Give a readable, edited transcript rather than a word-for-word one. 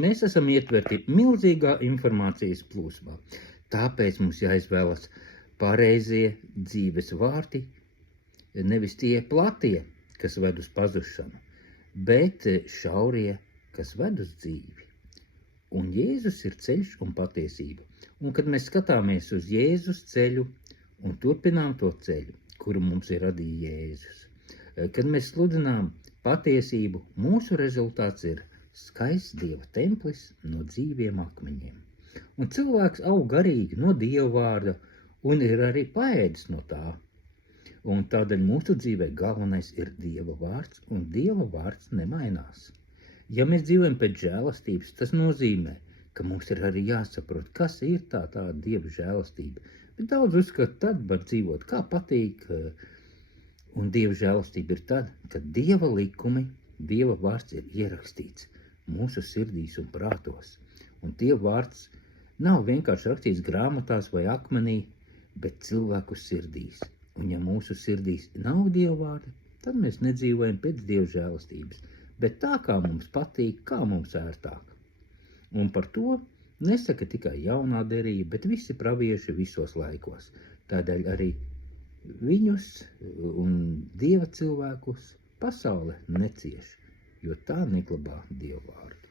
Mēs esam ietverti milzīgā informācijas plūsmā. Tāpēc mums jāizvēlas pareizie dzīves vārti, nevis tie platie, kas ved uz pazušanu, bet šaurie, kas ved uz dzīvi. Un Jēzus ir ceļš un patiesība. Un kad mēs skatāmies uz Jēzus ceļu un turpinām to ceļu, kuru mums ir radījis Jēzus, kad mēs sludinām patiesību, mūsu rezultāts ir skaists Dieva templis no dzīviem akmeņiem. Un cilvēks aug garīgi no Dieva vārda un ir arī paēdis no tā. Un tādēļ mūsu dzīvē galvenais ir Dieva vārds, un Dieva vārds nemainās. Ja mēs dzīvojam pēc žēlastības, tas nozīmē, ka mums ir arī jāsaprot, kas ir tāda Dieva žēlastība. Bet daudz uzskata, tad var dzīvot kā patīk, un Dieva žēlastība ir tad, kad Dieva likumi, Dieva vārds ir ierakstīts mūsu sirdīs un prātos. Un Dieva vārds nav vienkārši rakstīts grāmatās vai akmenī, bet cilvēku sirdīs. Un ja mūsu sirdīs nav Dieva vārda, tad mēs nedzīvojam pēc Dieva žēlastības, bet tā, kā mums patīk, kā mums ērtāk. Un par to nesaka tikai jaunā derība, bet visi pravieši visos laikos. Tādēļ arī viņus un Dieva cilvēkus pasaule necieš, jo tā neglabā Dieva vārdu.